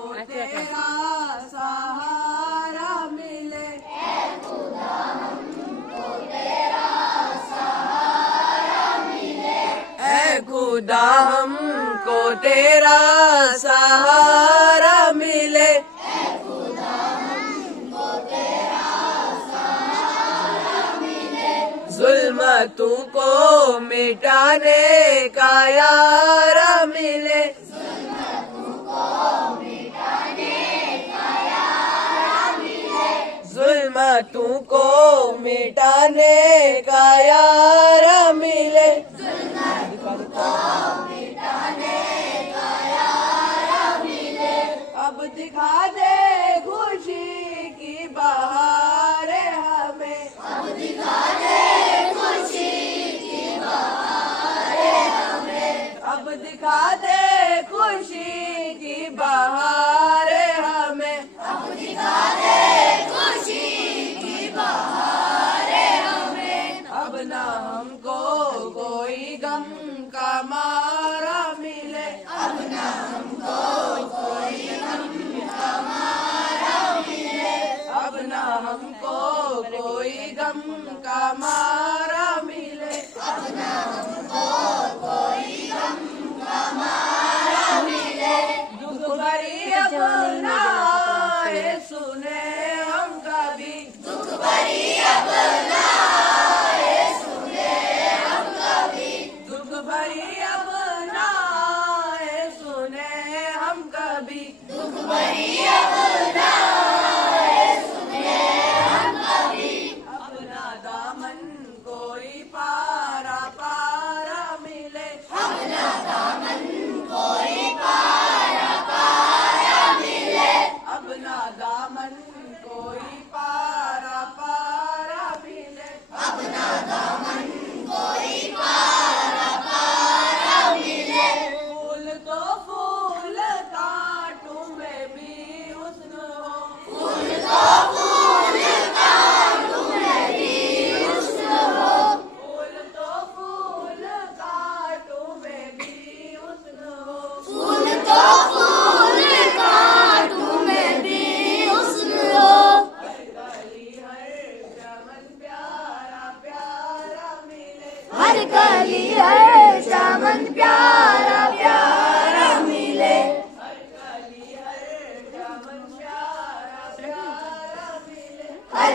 तेरा सहारा मिले। ऐ खुदा हमको तेरा सहारा मिले। ऐ खुदा हमको तेरा सहारा मिले। ऐ खुदा हमको तेरा सहारा मिले। जुल्मतों को मिटाने का यारा मिले। जुल्मतों को मिटाने का यारा मिले। जुल्मतों को मिटाने का यारा मिले। अब दिखा दे खुशी की बहार हमें। अब दिखा दे खुशी की बहार हमें। अब दिखा दे खुशी की बहार हमें। अब दिखा दे अब ना हमको कोई गम का मारा मिले। अब ना हमको कोई गम का मारा मिले। अब ना हमको कोई गम का मारा मिले। अब ना हमको कोई गम का मारा मिले। दुख भरी अपनाए सुने हम कभी। दुख भरी अपनाए भरी अपनाए सुने हम कभी। दुख भरी अपनाए सुने हम कभी। अपना दामन कोई पारा पारा मिले। अपना दामन कोई पारा पारा मिले। अपना दामन कोई पारा पारा मिले। अपना दामन कोई पारा फूल तो फूल काटूं मैं भी हुस्न हो। फूल तो फूल काटूं मैं भी हुस्न हो। फूल तो फूल काटूं मैं भी हुस्न हो। फूल तो फूल काटूं मैं भी हुस्न हो। हर कली हर चमन प्यारा प्यारा मिले। हर कली हर चमन प्यारा प्यारा मिले। हर कली हर चमन प्यारा प्यारा मिले। हर